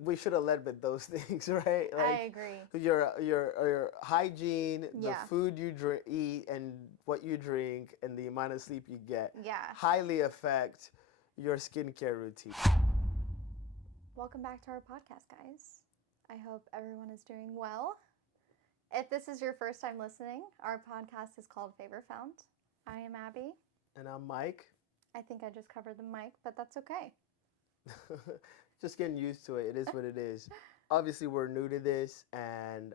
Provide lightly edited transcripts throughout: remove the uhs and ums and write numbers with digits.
we should have led with those things, right? I Like agree. your hygiene, the Yeah. food you eat, and what you drink, and the amount of sleep you get Yeah. highly affect your skincare routine. Welcome back to our podcast, guys. I hope everyone is doing well. If this is your first time listening, our podcast is called Favor Found. I am Abby. And I'm Mike. I think I just covered the mic, but that's okay. Just getting used to it. It is what it is. Obviously, we're new to this, and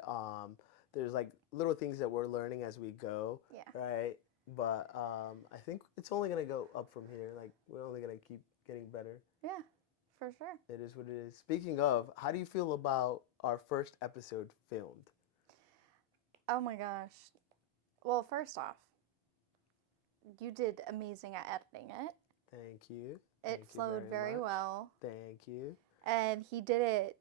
there's like little things that we're learning as we go, Yeah. right? But I think it's only gonna go up from here. Like we're only gonna keep getting better. Yeah, for sure. It is what it is. Speaking of, how do you feel about our first episode filmed? Oh my gosh. Well, first off, you did amazing at editing it. Thank you. It Thank you flowed very much. well. Thank you. And he did it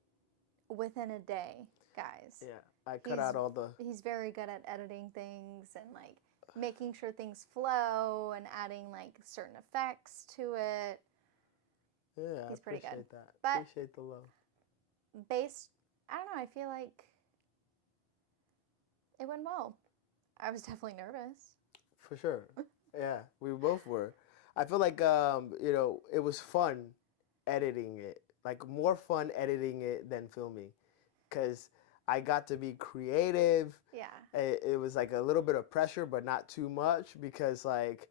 within a day, guys. Yeah, I cut out all the. He's very good at editing things and like making sure things flow and adding like certain effects to it. Yeah, He's I pretty good. appreciate that. But Appreciate the love. I don't know, I feel like it went well. I was definitely nervous. For sure. Yeah, we both were. I feel like it was fun editing it. Like more fun editing it than filming, because I got to be creative. Yeah. It was like a little bit of pressure, but not too much, because like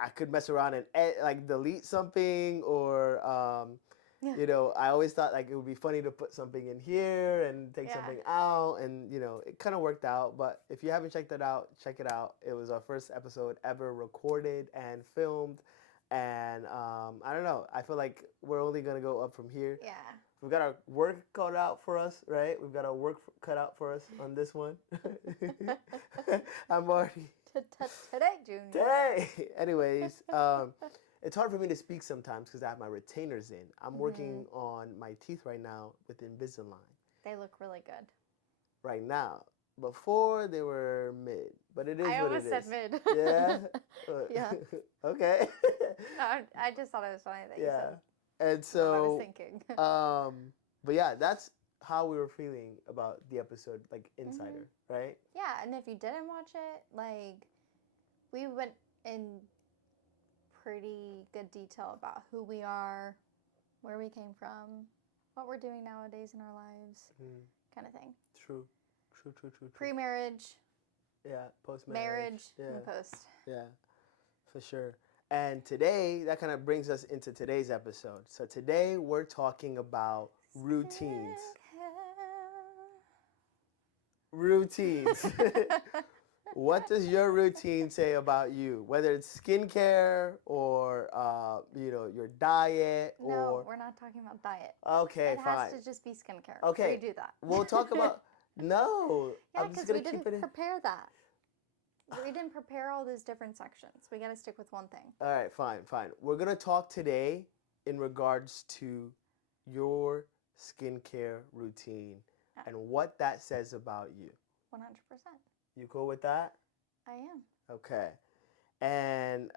I could mess around and like delete something, or I always thought like it would be funny to put something in here and take something out, and it kind of worked out. But if you haven't checked it out, check it out. It was our first episode ever recorded and filmed, and I don't know. I feel like we're only gonna go up from here. Yeah. We've got our work cut out for us, right? We've got our work cut out for us on this one. I'm already Today, Junior. Today. Anyways, it's hard for me to speak sometimes because I have my retainers in. I'm working on my teeth right now with Invisalign. They look really good. Right now. Before they were mid, but it is I what it almost said is. mid. Yeah. Yeah. Okay. I just thought it was funny that you Yeah. said And what I so, was thinking. but yeah, that's how we were feeling about the episode, like Insider, right? Yeah, and if you didn't watch it, like, we went in pretty good detail about who we are, where we came from, what we're doing nowadays in our lives, kind of thing. True. Pre-marriage, Yeah, post marriage, Yeah. and post. Yeah, for sure. And today, that kind of brings us into today's episode. So today, we're talking about routines. Routines. What does your routine say about you? Whether it's skincare or your diet or. No, we're not talking about diet. Okay, it fine. has to just be skincare. Okay, We do that. We'll talk about. No, Yeah, I'm just because gonna we keep didn't it in. prepare that. We didn't prepare all those different sections. We got to stick with one thing. All right, fine. We're gonna talk today in regards to your skincare routine and what that says about you. 100%. You cool with that? I am. Okay. And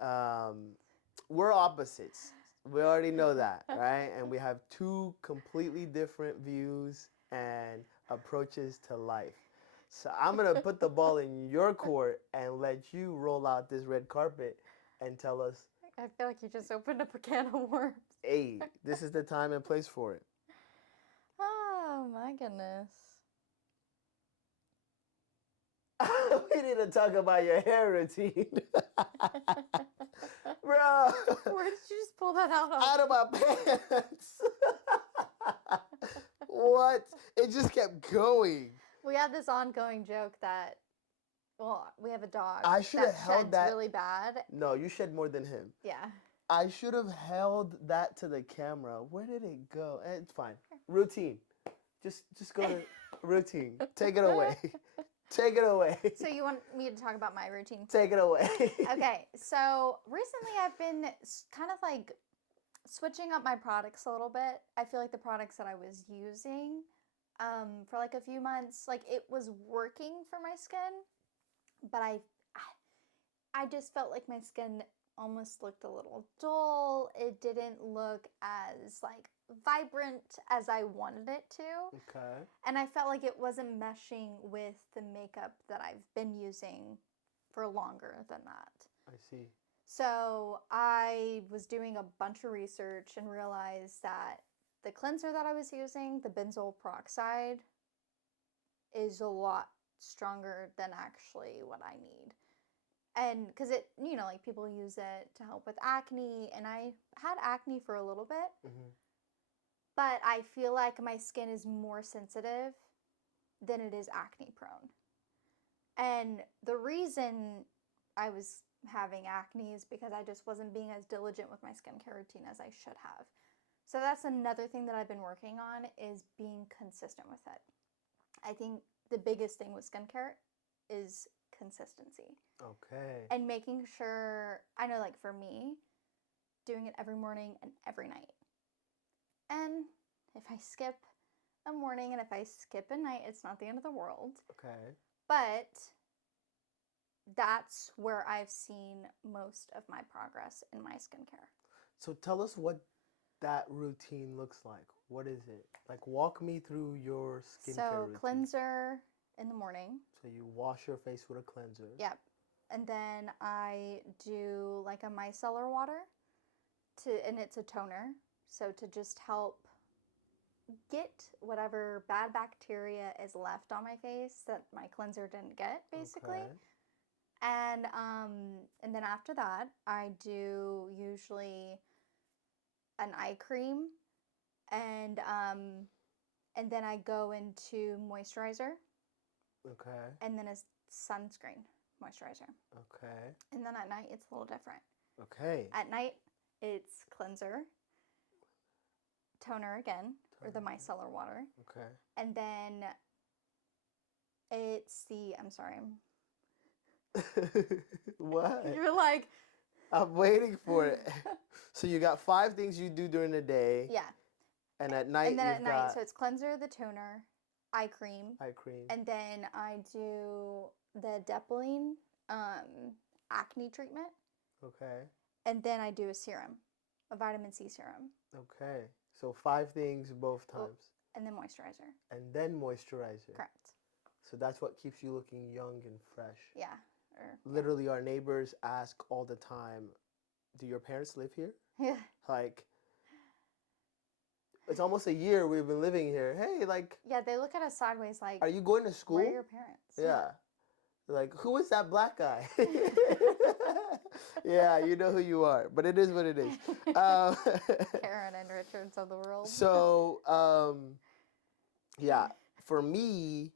we're opposites. We already know that, right? And we have two completely different views and approaches to life. So I'm going to put the ball in your court and let you roll out this red carpet and tell us, I feel like you just opened up a can of worms. hey, this is the time and place for it. Oh, my goodness. We need to talk about your hair routine. Bro. Where did you just pull that out of? Out of my pants. What? It just kept going. We had this ongoing joke that, well, we have a dog I should have held sheds that really bad. No, you shed more than him. Yeah. I should have held that to the camera. Where did it go? It's fine. Routine. Just go to routine. Take it away. Take it away. So you want me to talk about my routine? Take it away. Okay, so recently I've been kind of like switching up my products a little bit. I feel like the products that I was using for like a few months, like it was working for my skin, but I just felt like my skin almost looked a little dull. It didn't look as like vibrant as I wanted it to. Okay. And I felt like it wasn't meshing with the makeup that I've been using for longer than that. I see. So I was doing a bunch of research and realized that the cleanser that I was using, the benzoyl peroxide, is a lot stronger than actually what I need. And because it, like people use it to help with acne, and I had acne for a little bit, but I feel like my skin is more sensitive than it is acne prone. And the reason I was having acne is because I just wasn't being as diligent with my skincare routine as I should have. So that's another thing that I've been working on, is being consistent with it. I think the biggest thing with skincare is consistency. Okay. And making sure, I know like for me, doing it every morning and every night. And if I skip a morning and if I skip a night, it's not the end of the world. Okay. But that's where I've seen most of my progress in my skincare. So tell us what that routine looks like. What is it? Like, walk me through your skincare routine. Cleanser in the morning. So you wash your face with a cleanser. Yep. And then I do like a micellar water and it's a toner. So to just help get whatever bad bacteria is left on my face that my cleanser didn't get, basically. Okay. And then after that, I do usually an eye cream, and then I go into moisturizer. Okay. And then a sunscreen moisturizer. Okay. And then at night it's a little different. Okay. At night it's cleanser, toner again, or the micellar water. Okay. And then it's I'm sorry. What? You're like, I'm waiting for it. So you got 5 things you do during the day. yeah. And at night And then you've at night, got so it's cleanser, the toner, eye cream. eye cream. And then I do the Depoline acne treatment. Okay. And then I do a serum, a vitamin C serum. Okay. So 5 things both times. And then moisturizer. And then moisturizer. Correct. So that's what keeps you looking young and fresh. Yeah. Literally, our neighbors ask all the time, do your parents live here? Yeah. Like, it's almost a year we've been living here. Hey, like... Yeah, they look at us sideways like... Are you going to school? Where are your parents? Yeah. Like, who is that black guy? Yeah, you know who you are. But it is what it is. Karen and Richards of the world. So, yeah, for me,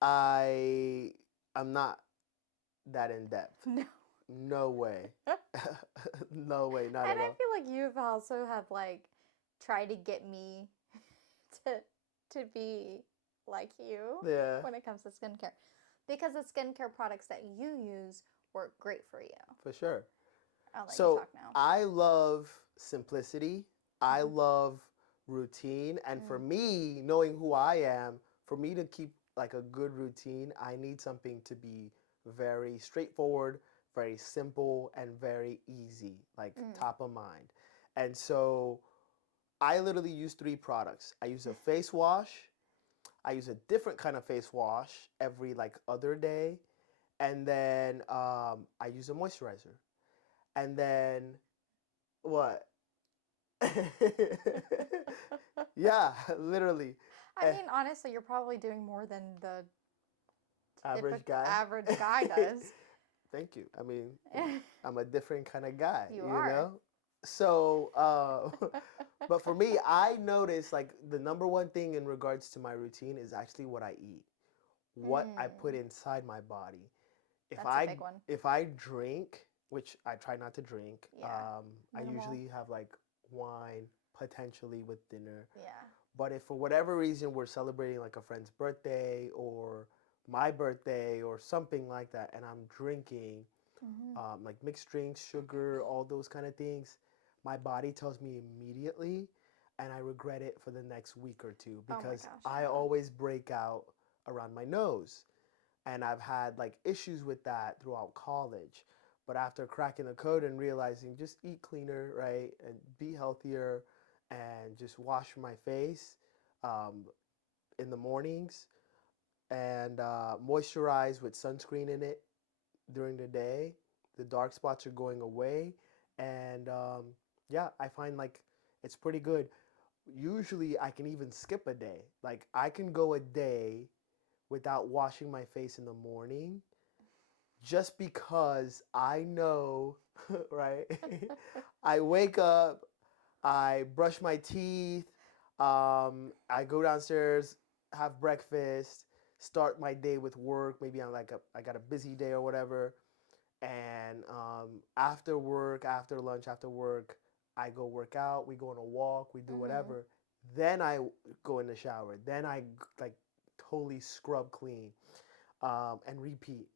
I'm not that in depth. No. No way. No way, not and at I all. feel like you also have like tried to get me to be like you when it comes to skincare. Because the skincare products that you use work great for you. For sure. I'll let you So talk now. I love simplicity. I love routine. And for me, knowing who I am, for me to keep like a good routine, I need something to be very straightforward, very simple, and very easy, like top of mind. And so I literally use 3 products. I use a face wash. I use a different kind of face wash every like other day. And then I use a moisturizer. And then what? Yeah, literally. I mean, honestly, you're probably doing more than the average guy does. Thank you. I mean, I'm a different kind of guy, you are. know? So, but for me, I notice like the number one thing in regards to my routine is actually what I eat, what I put inside my body. That's a big one. If I drink, which I try not to drink, I Minimal. usually have like wine, potentially with dinner. Yeah. But if for whatever reason we're celebrating like a friend's birthday or my birthday or something like that, and I'm drinking like mixed drinks, sugar, all those kind of things, my body tells me immediately, and I regret it for the next week or two because I always break out around my nose. And I've had like issues with that throughout college. But after cracking the code and realizing just eat cleaner, right, and be healthier and just wash my face um, in the mornings and moisturize with sunscreen in it during the day. The dark spots are going away, and yeah, I find like it's pretty good. Usually, I can even skip a day. Like I can go a day without washing my face in the morning, just because I know, right? I wake up, I brush my teeth, I go downstairs, have breakfast, start my day with work. Maybe I got a busy day or whatever, and after work, after lunch, after work, I go work out. We go on a walk. We do Mhm. whatever. Then I go in the shower. Then I like totally scrub clean and repeat.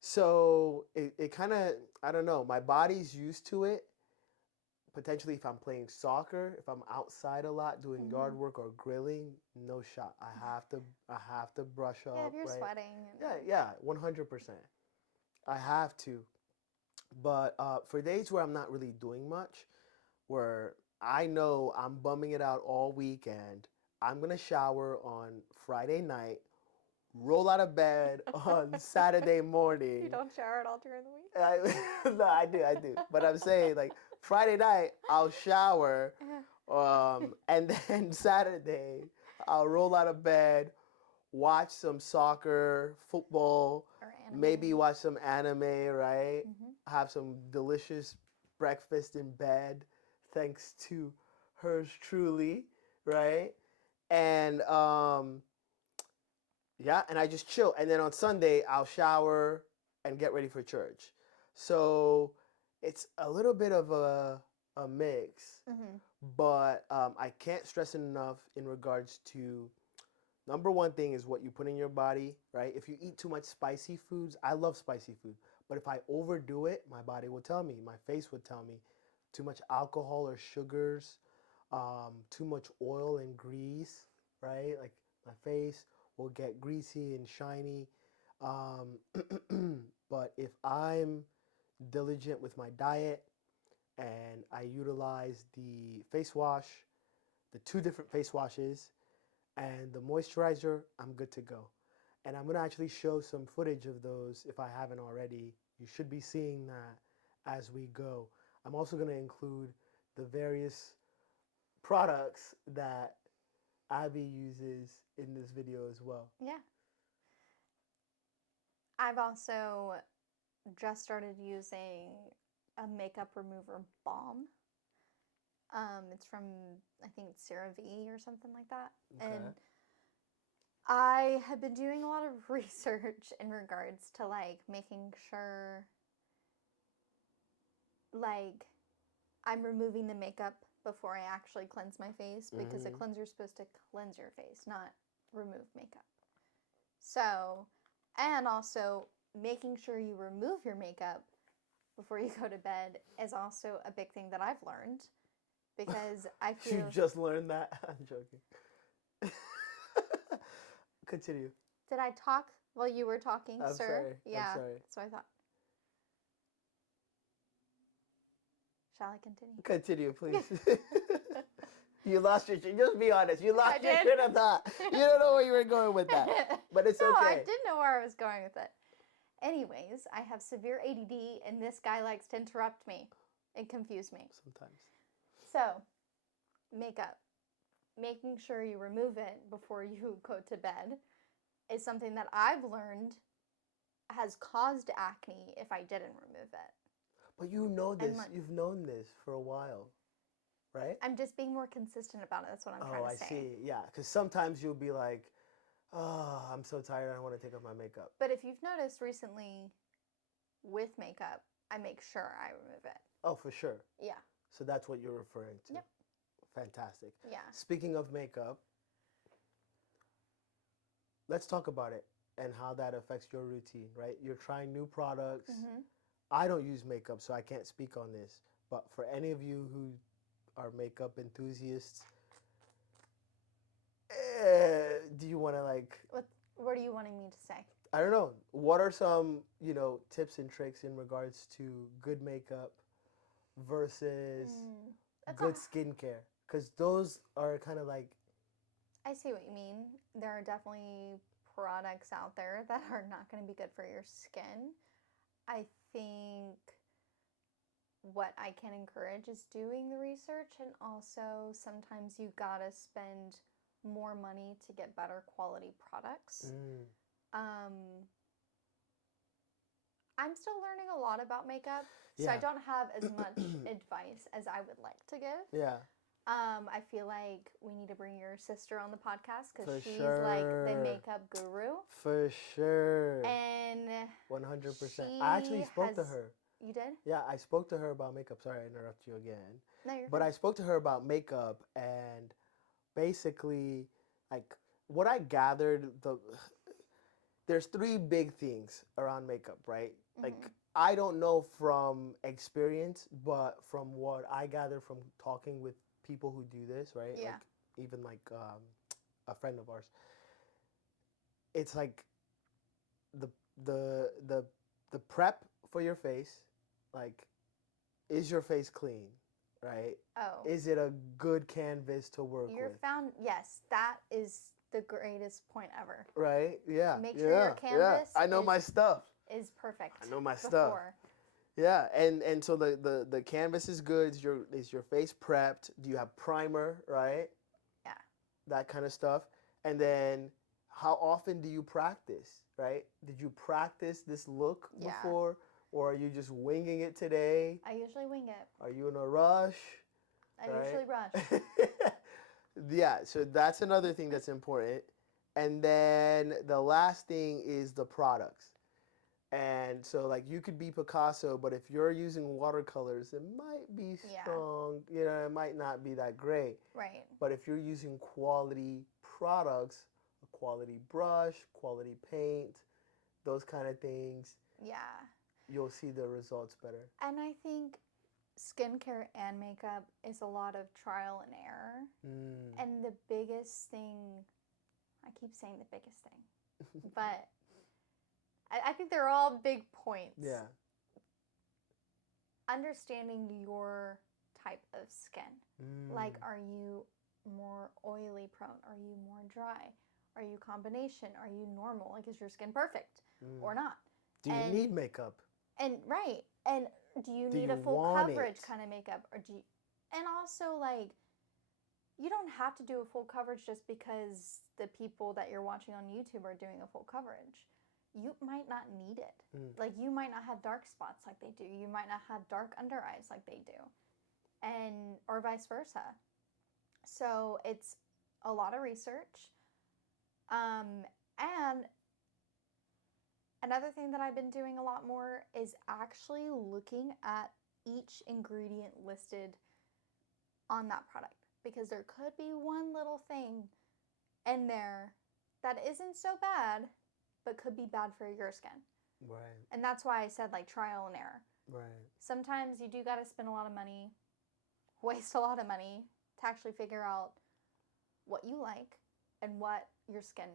So it kind of, I don't know, my body's used to it. Potentially, if I'm playing soccer, if I'm outside a lot doing yard Mhm. work or grilling, no shot. I have to brush Yeah, if up, you're right? sweating Yeah, and yeah, 100%. I have to. But for days where I'm not really doing much, where I know I'm bumming it out all weekend, I'm gonna shower on Friday night, roll out of bed on Saturday you morning. don't shower at all during the week. I, no, I do. But I'm saying like Friday night I'll shower, and then Saturday I'll roll out of bed, watch some soccer, football, Or maybe anime. watch some anime, right? Mhm. Have some delicious breakfast in bed, thanks to hers truly, right? And yeah, and I just chill. And then on Sunday, I'll shower and get ready for church. So it's a little bit of a mix, Mhm. but I can't stress it enough in regards to number one thing is what you put in your body, right? If you eat too much spicy foods, I love spicy food, but if I overdo it, my body will tell me, my face would tell me, too much alcohol or sugars, too much oil and grease, right? Like my face will get greasy and shiny. But if I'm diligent with my diet and I utilize the face wash, the two different face washes, and the moisturizer, I'm good to go. And I'm gonna actually show some footage of those if I haven't already. You should be seeing that as we go. I'm also gonna include the various products that Abby uses in this video as well. Yeah. I've also just started using a makeup remover balm. It's from, I think it's CeraVe or something like that. Okay. And I have been doing a lot of research in regards to like making sure like I'm removing the makeup before I actually cleanse my face, because a Mm-hmm. cleanser is supposed to cleanse your face, not remove makeup. So, and also making sure you remove your makeup before you go to bed is also a big thing that I've learned, because I You feel. just learned that? I'm joking. Continue. Did I talk while you were talking, I'm sir? sorry. I'm Yeah, sorry. that's what I thought. Shall I continue? Continue, please. You lost your. Just be honest. You I lost your did. train of thought. You don't know where you were going with that, but it's No, I okay. didn't know where I was going with it. Anyways, I have severe ADD, and this guy likes to interrupt me and confuse me. Sometimes. So, makeup. Making sure you remove it before you go to bed is something that I've learned has caused acne if I didn't remove it. But you know And this. like, You've known this for a while, right? I'm just being more consistent about it. That's what I'm Oh, trying I to say. see. Yeah, because sometimes you'll be like, "Oh, I'm so tired. I don't want to take off my makeup." But if you've noticed recently with makeup, I make sure I remove it. Oh, for sure. Yeah. So that's what you're referring to. Yep. Fantastic. Yeah. Speaking of makeup, let's talk about it and how that affects your routine, right? You're trying new products. Mhm. I don't use makeup, so I can't speak on this. But for any of you who are makeup enthusiasts, do you want to like, What are you wanting me to say? I don't know, what are some, tips and tricks in regards to good makeup versus Mm, that's good a skincare? Because those are kind of like, I see what you mean. There are definitely products out there that are not going to be good for your skin. I think what I can encourage is doing the research, and also sometimes you gotta spend more money to get better quality products. mm, Um, I'm still learning a lot about makeup, so I yeah, don't have as much advice as I would like to give. yeah, I feel like we need to bring your sister on the podcast for because she's like the sure, makeup guru. for sure, And 100%. I actually she spoke has. to her. You did? Yeah, I spoke to her about makeup. Sorry, I interrupt you again. No, you're But fine. I spoke to her about makeup, and basically, like, what I gathered, there's three big things around makeup, right? Like, Hmm. I don't know from experience, but from what I gather from talking with people who do this, right? Yeah. Like, even like a friend of ours, it's like the the the the prep for your face, like, is your face clean, right? Oh. Is it a good canvas to work You're with, found, yes, that is the greatest point ever. right? Yeah, Make sure your yeah, yeah. canvas I know my stuff. is perfect I know my stuff. before. Yeah, and so the canvas is good. Is your face prepped? Do you have primer, right? Yeah. That kind of stuff. And then how often do you practice, right? Did you practice this look Yeah. before, or are you just winging it today? I usually wing it. Are you in a rush? I Right? usually rush. Yeah, so that's another thing that's important. And then the last thing is the products. And so, like, you could be Picasso, but if you're using watercolors, it might be Yeah. strong. It might not be that great. Right. But if you're using quality products, a quality brush, quality paint, those kind of things, Yeah. you'll see the results better. And I think skincare and makeup is a lot of trial and error. Mm. And the biggest thing, I keep saying the biggest thing, but I think they're all big points. Yeah. Understanding your type of skin. Mm. Like, are you more oily prone? Are you more dry? Are you combination? Are you normal? Like, is your skin perfect or not? Do you And- need makeup? And right. And do you Do need you a full want coverage it? kind of makeup? Or do you, and also, like, you don't have to do a full coverage just because the people that you're watching on YouTube are doing a full coverage. You might not need it. Mm. Like, you might not have dark spots like they do. You might not have dark under eyes like they do. And or vice versa. So it's a lot of research. And another thing that I've been doing a lot more is actually looking at each ingredient listed on that product, because there could be one little thing in there that isn't so bad but could be bad for your skin. Right. And that's why I said, like, trial and error. Right. Sometimes you do got to spend a lot of money, waste a lot of money to actually figure out what you like and what your skin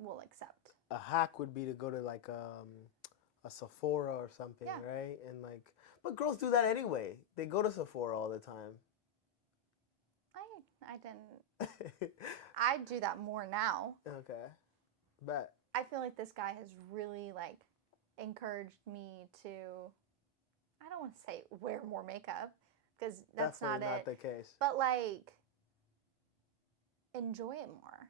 will accept. A hack would be to go to like a Sephora or something, Yeah. right? And like, but girls do that anyway. They go to Sephora all the time. I didn't. I do that more now. Okay. Bet. I feel like this guy has really, like, encouraged me to, I don't want to say wear more makeup, because that's Definitely not it. the case. But, like, enjoy it more.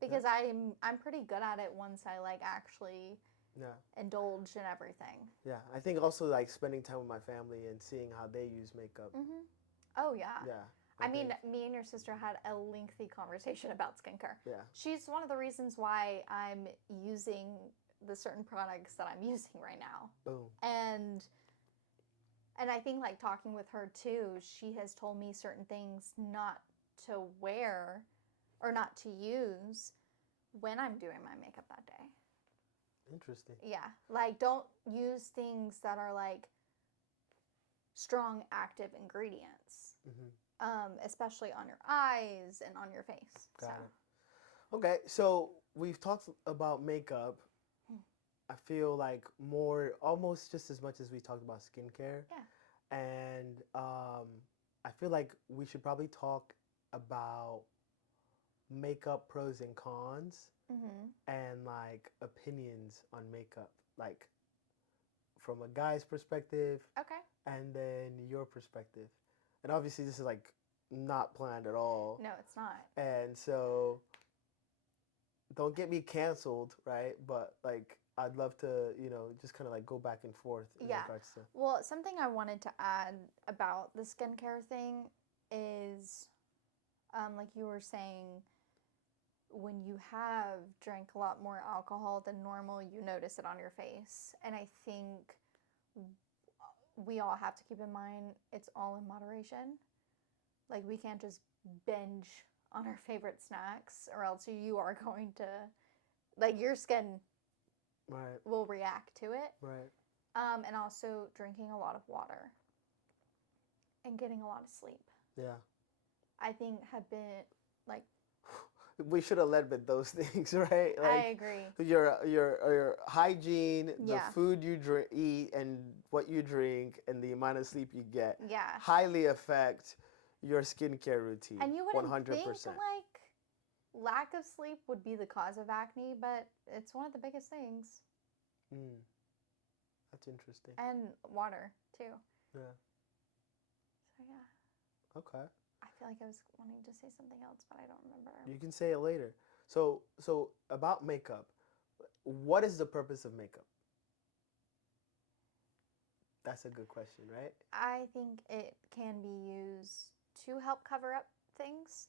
Because I'm pretty good at it once I, like, actually Yeah. indulge in everything. Yeah. I think also like spending time with my family and seeing how they use makeup. Mm-hmm. Oh, yeah. Yeah. I mean, think- me and your sister had a lengthy conversation about skincare. Yeah. She's one of the reasons why I'm using the certain products that I'm using right now. Boom. And I think, like, talking with her too, she has told me certain things not to wear or not to use when I'm doing my makeup that day. Interesting. Yeah. Like, don't use things that are, like, strong active ingredients. Mm-hmm. Especially on your eyes and on your face. Got it. Okay, so we've talked about makeup. I feel like more, almost just as much as we talked about skincare. Yeah. And I feel like we should probably talk about makeup pros and cons Mhm. and like opinions on makeup, like from a guy's perspective Okay. and then your perspective. And obviously, this is like not planned at all. No, it's not. And so, don't get me canceled, right? But like, I'd love to, just kind of like go back and forth in Yeah. regards to. Well, something I wanted to add about the skincare thing is, like you were saying, when you have drank a lot more alcohol than normal, you notice it on your face. And I think we all have to keep in mind it's all in moderation. Like, we can't just binge on our favorite snacks, or else you are going to, like, your skin Right, will react to it. right. And also drinking a lot of water and getting a lot of sleep, Yeah. I think have been like, We should have led with those things, right? I Like agree. your hygiene, the Yeah. food you eat, and what you drink, and the amount of sleep you get Yeah. highly affect your skincare routine. And you wouldn't think 100%. like lack of sleep would be the cause of acne, but it's one of the biggest things. Mm, that's interesting. And water too. Yeah. So yeah. Okay. I feel like I was wanting to say something else, but I don't remember. You can say it later. So about makeup, what is the purpose of makeup? That's a good question, right? I think it can be used to help cover up things,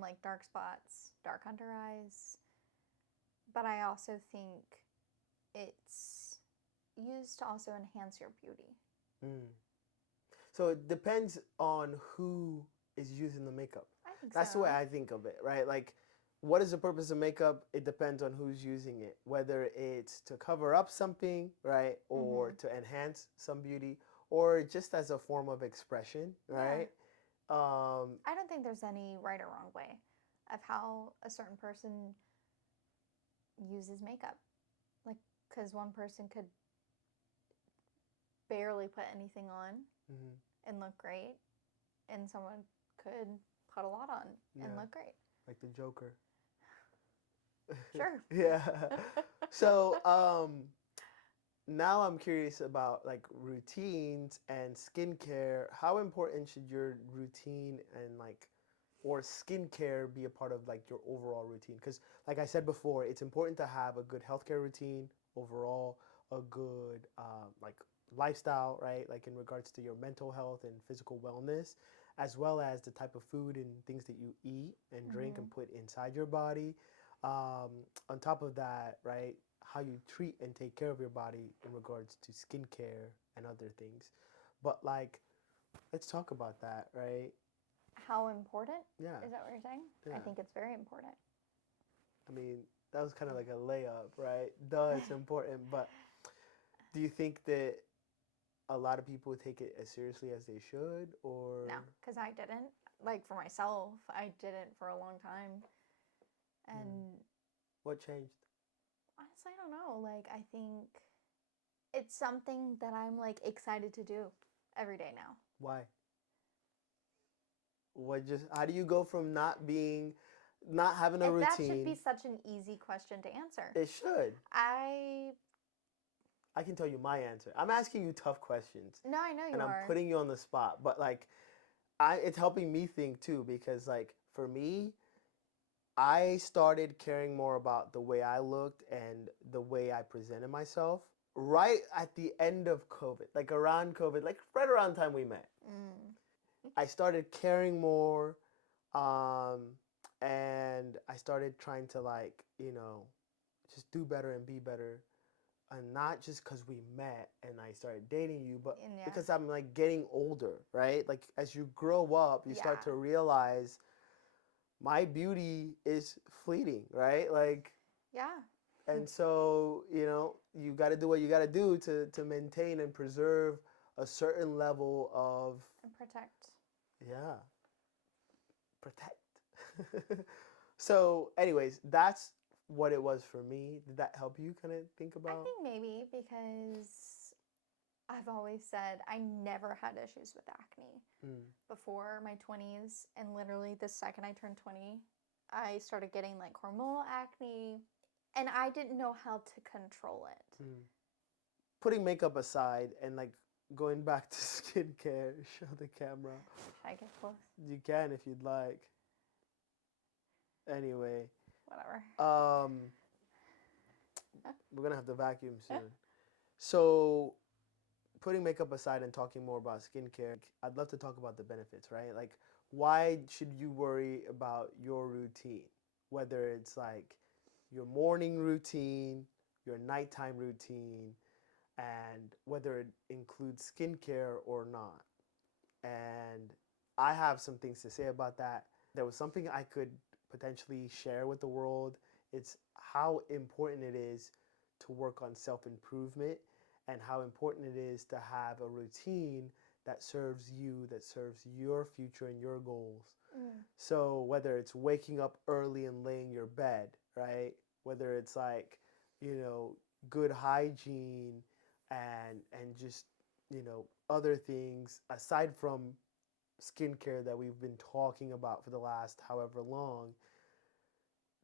like dark spots, dark under eyes. But I also think it's used to also enhance your beauty. Mm. So it depends on who is using the makeup. I think That's the so. way I think of it, right? Like, what is the purpose of makeup? It depends on who's using it. Whether it's to cover up something, right? Or Mhm. to enhance some beauty, or just as a form of expression, right? I don't think there's any right or wrong way of how a certain person uses makeup. Like, because one person could barely put anything on Mhm. and look great, and someone could put a lot on and Yeah, look great. like the Joker. Sure. Yeah. So, now I'm curious about like routines and skincare. How important should your routine and like or skincare be a part of like your overall routine? Because like I said before, it's important to have a good healthcare routine overall, a good like lifestyle, right? Like in regards to your mental health and physical wellness, as well as the type of food and things that you eat and drink and Mhm. put inside your body. Um, on top of that, right? How you treat and take care of your body in regards to skincare and other things. But like, let's talk about that, right? How important? Yeah, Is that what you're saying? I yeah. think it's very important. I mean, that was kind of like a layup, right? Duh, it's important. But do you think that a lot of people take it as seriously as they should, No, or because I didn't. Like, for myself, I didn't for a long time. mm, And what changed? honestly, I don't know. Like, I think it's something that I'm like excited to do every day now. Why? What just? How do you go from not having a If that should be routine? such an easy question to answer. It should. I I can tell you my answer. I'm asking you tough questions, No, I know you and I'm are. putting you on the spot. But like, it's helping me think too because like for me, I started caring more about the way I looked and the way I presented myself right at the end of COVID, like around COVID, like right around the time we met. Mm. I started caring more, um, and I started trying to like, just do better and be better. And not just because we met and I started dating you, but And yeah, because I'm like getting older, right? Like as you grow up, you start yeah, to realize my beauty is fleeting, right? Like, yeah, and so, you got to do what you got to do to maintain and preserve a certain level of, and protect. yeah, protect. So, anyways, that's what it was for me. Did that help you kind of think I about? think maybe because I've always said I never had issues with acne Mm. before my 20s. And literally, the second I turned 20, I started getting like hormonal acne. And I didn't know how to control it. Mm. Putting makeup aside and like going back to skincare, show the camera. Should I get close? You can if you'd like. Anyway, Whatever. we're gonna have to vacuum soon. So, putting makeup aside and talking more about skincare, I'd love to talk about the benefits, right? Like, why should you worry about your routine? Whether it's like your morning routine, your nighttime routine, and whether it includes skincare or not. And I have some things to say about that. There was something I could potentially share with the world. It's how important it is to work on self improvement and how important it is to have a routine that serves you, that serves your future and your goals. Mm. So, whether it's waking up early and laying your bed, right? Whether it's like, you know, good hygiene and just, you know, other things aside from skincare that we've been talking about for the last however long,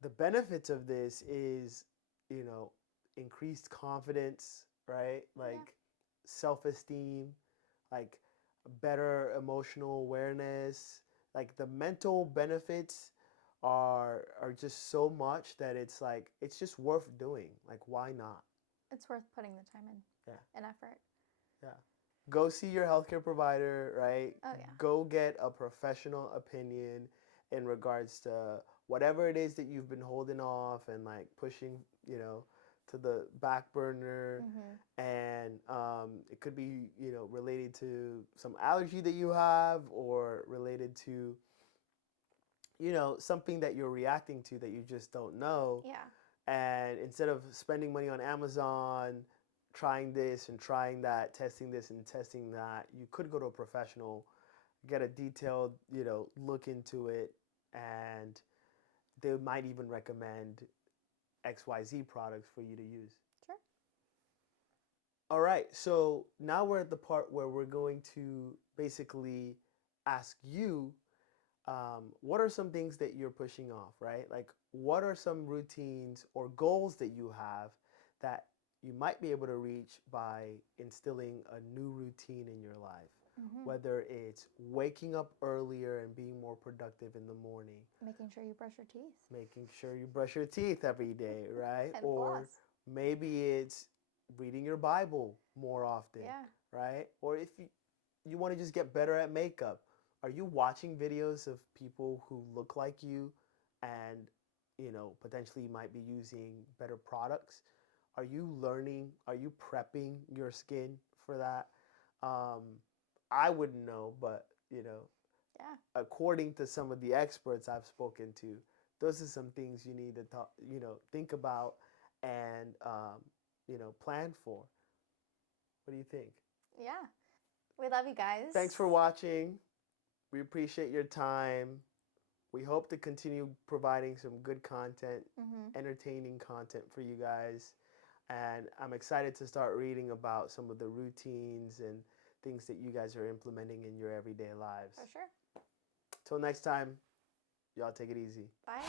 the benefits of this is, you know, increased confidence, right? Yeah. Like self-esteem, like better emotional awareness, like the mental benefits are just so much that it's like it's just worth doing. Like why not? It's worth putting the time in Yeah. and effort. Yeah. Go see your healthcare provider, right? Oh, yeah. Go get a professional opinion in regards to whatever it is that you've been holding off and like pushing, you know, to the back burner. Mm-hmm. And it could be, you know, related to some allergy that you have or related to, you know, something that you're reacting to that you just don't know. Yeah. And instead of spending money on Amazon, trying this and trying that, testing this and testing that, you could go to a professional, get a detailed, you know, look into it, and they might even recommend XYZ products for you to use. Sure. All right, so now we're at the part where we're going to basically ask you what are some things that you're pushing off, right? Like, what are some routines or goals that you have that you might be able to reach by instilling a new routine in your life? Mm-hmm. Whether it's waking up earlier and being more productive in the morning, Making sure you brush your teeth. making sure you brush your teeth every day, right? And Or floss. maybe it's reading your Bible more often, Yeah. right? Or if you want to just get better at makeup, are you watching videos of people who look like you and, you know, potentially might be using better products? Are you learning? Are you prepping your skin for that? Um, I wouldn't know, but, you know, Yeah. according to some of the experts I've spoken to, those are some things you need to talk, you know, think about and, you know, plan for. What do you think? Yeah. We love you guys. Thanks for watching. We appreciate your time. We hope to continue providing some good content, Mm-hmm. entertaining content for you guys. And I'm excited to start reading about some of the routines and things that you guys are implementing in your everyday lives. For sure. Till next time, y'all take it easy. Bye.